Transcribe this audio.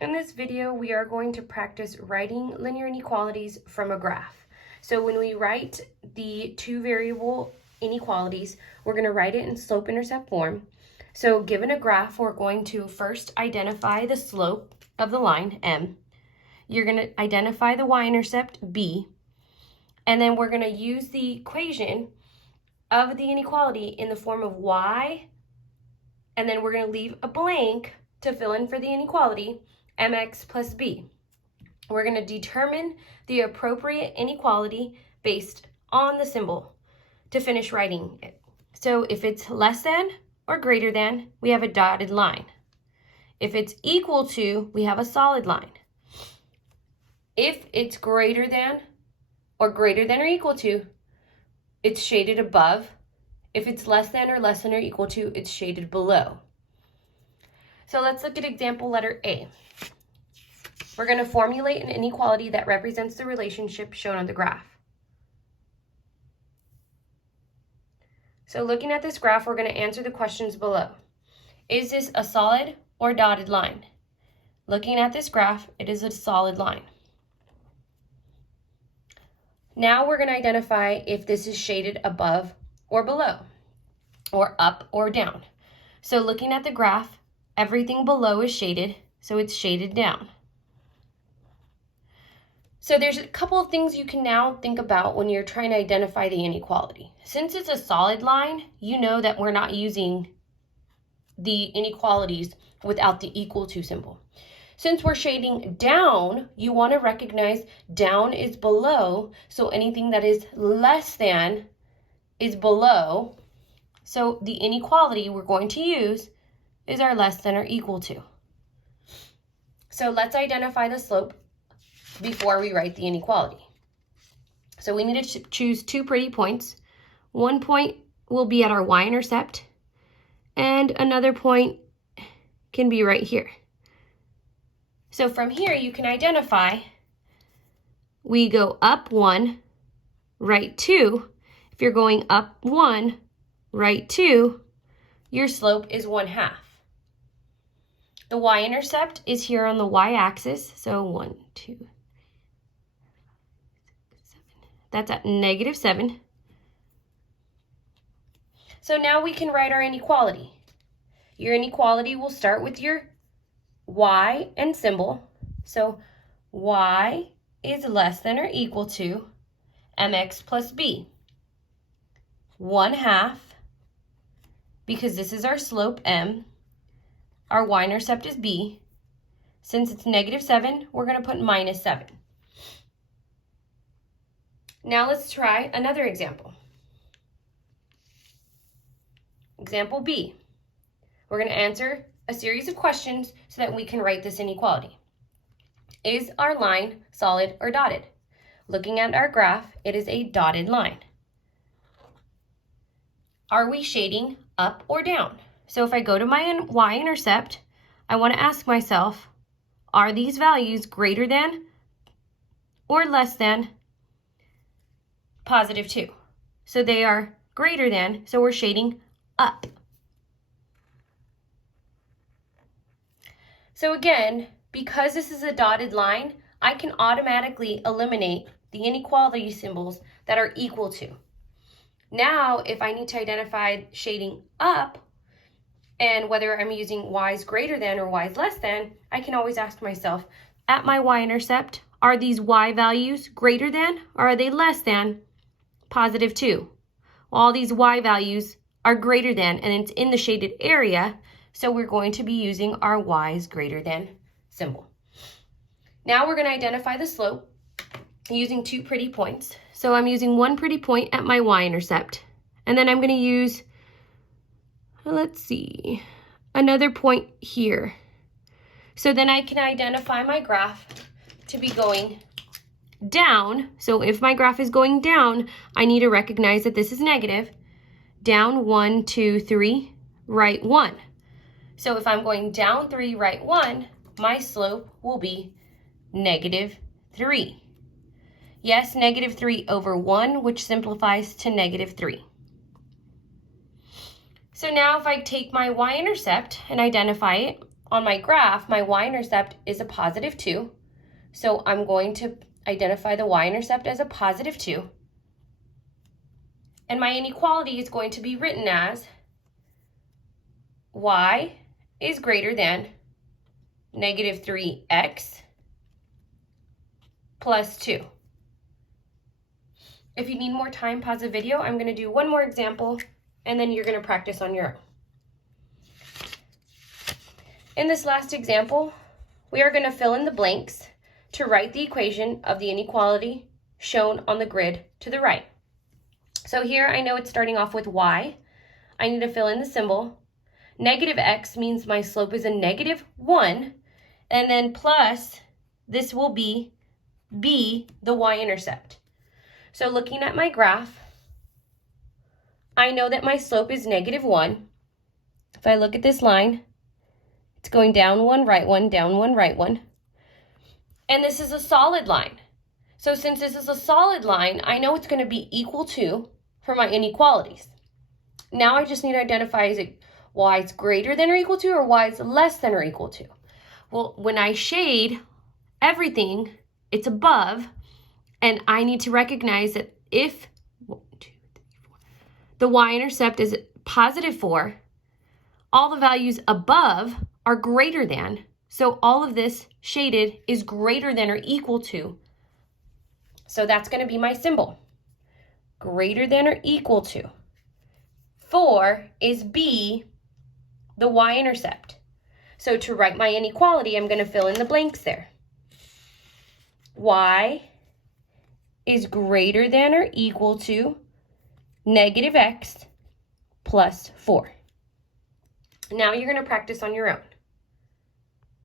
In this video, we are going to practice writing linear inequalities from a graph. So when we write the two variable inequalities, we're going to write it in slope-intercept form. So given a graph, we're going to first identify the slope of the line, M. You're going to identify the y-intercept, B. And then we're going to use the equation of the inequality in the form of y. And then we're going to leave a blank to fill in for the inequality, mx plus b. We're going to determine the appropriate inequality based on the symbol to finish writing it. So if it's less than or greater than, we have a dotted line. If it's equal to, we have a solid line. If it's greater than or equal to, it's shaded above. If it's less than or equal to, it's shaded below. So let's look at example letter A. We're going to formulate an inequality that represents the relationship shown on the graph. So looking at this graph, we're going to answer the questions below. Is this a solid or dotted line? Looking at this graph, it is a solid line. Now we're going to identify if this is shaded above or below, or up or down. So looking at the graph, everything below is shaded, so it's shaded down. So there's a couple of things you can now think about when you're trying to identify the inequality. Since it's a solid line, you know that we're not using the inequalities without the equal to symbol. Since we're shading down, you want to recognize down is below, so anything that is less than is below. So the inequality we're going to use is our less than or equal to. So let's identify the slope before we write the inequality. So we need to choose two pretty points. One point will be at our y-intercept, and another point can be right here. So from here, you can identify, we go up 1, right 2. If you're going up 1, right 2, your slope is 1/2. The y-intercept is here on the y-axis, so 1, 2, 7. That's at -7. So now we can write our inequality. Your inequality will start with your y and symbol. So y is less than or equal to mx plus b. 1/2, because this is our slope m. Our y-intercept is b. Since it's -7, we're going to put -7. Now let's try another example. Example B. We're going to answer a series of questions so that we can write this inequality. Is our line solid or dotted? Looking at our graph, it is a dotted line. Are we shading up or down? So if I go to my y-intercept, I want to ask myself, are these values greater than or less than +2? So they are greater than, so we're shading up. So again, because this is a dotted line, I can automatically eliminate the inequality symbols that are equal to. Now, if I need to identify shading up, and whether I'm using y is greater than or y is less than, I can always ask myself, at my y-intercept, are these y values greater than or are they less than +2? All these y values are greater than, and it's in the shaded area, so we're going to be using our y is greater than symbol. Now we're going to identify the slope using two pretty points. So I'm using one pretty point at my y-intercept, and then I'm going to use, let's see, another point here. So then I can identify my graph to be going down. So if my graph is going down, I need to recognize that this is negative. Down 1, 2, 3, right 1. So if I'm going down 3, right 1, my slope will be -3. Yes, -3 over 1, which simplifies to -3. So now if I take my y-intercept and identify it, on my graph, my y-intercept is a positive 2. So I'm going to identify the y-intercept as a positive 2. And my inequality is going to be written as y is greater than negative 3x plus 2. If you need more time, pause the video. I'm going to do one more example, and then you're going to practice on your own. In this last example, we are going to fill in the blanks to write the equation of the inequality shown on the grid to the right. So here I know it's starting off with y. I need to fill in the symbol. Negative x means my slope is a negative 1, and then plus this will be b, the y-intercept. So looking at my graph, I know that my slope is negative 1. If I look at this line, it's going down 1, right 1, down 1, right 1. And this is a solid line. So since this is a solid line, I know it's going to be equal to for my inequalities. Now I just need to identify, is it y is greater than or equal to, or y is less than or equal to? Well, when I shade everything, it's above, and I need to recognize that if 1, 2, 3, 4, the y-intercept is positive 4, all the values above are greater than, so all of this shaded is greater than or equal to. So that's going to be my symbol. Greater than or equal to. 4 is b, the y-intercept. So to write my inequality, I'm going to fill in the blanks there. Y is greater than or equal to negative x plus 4. Now you're going to practice on your own.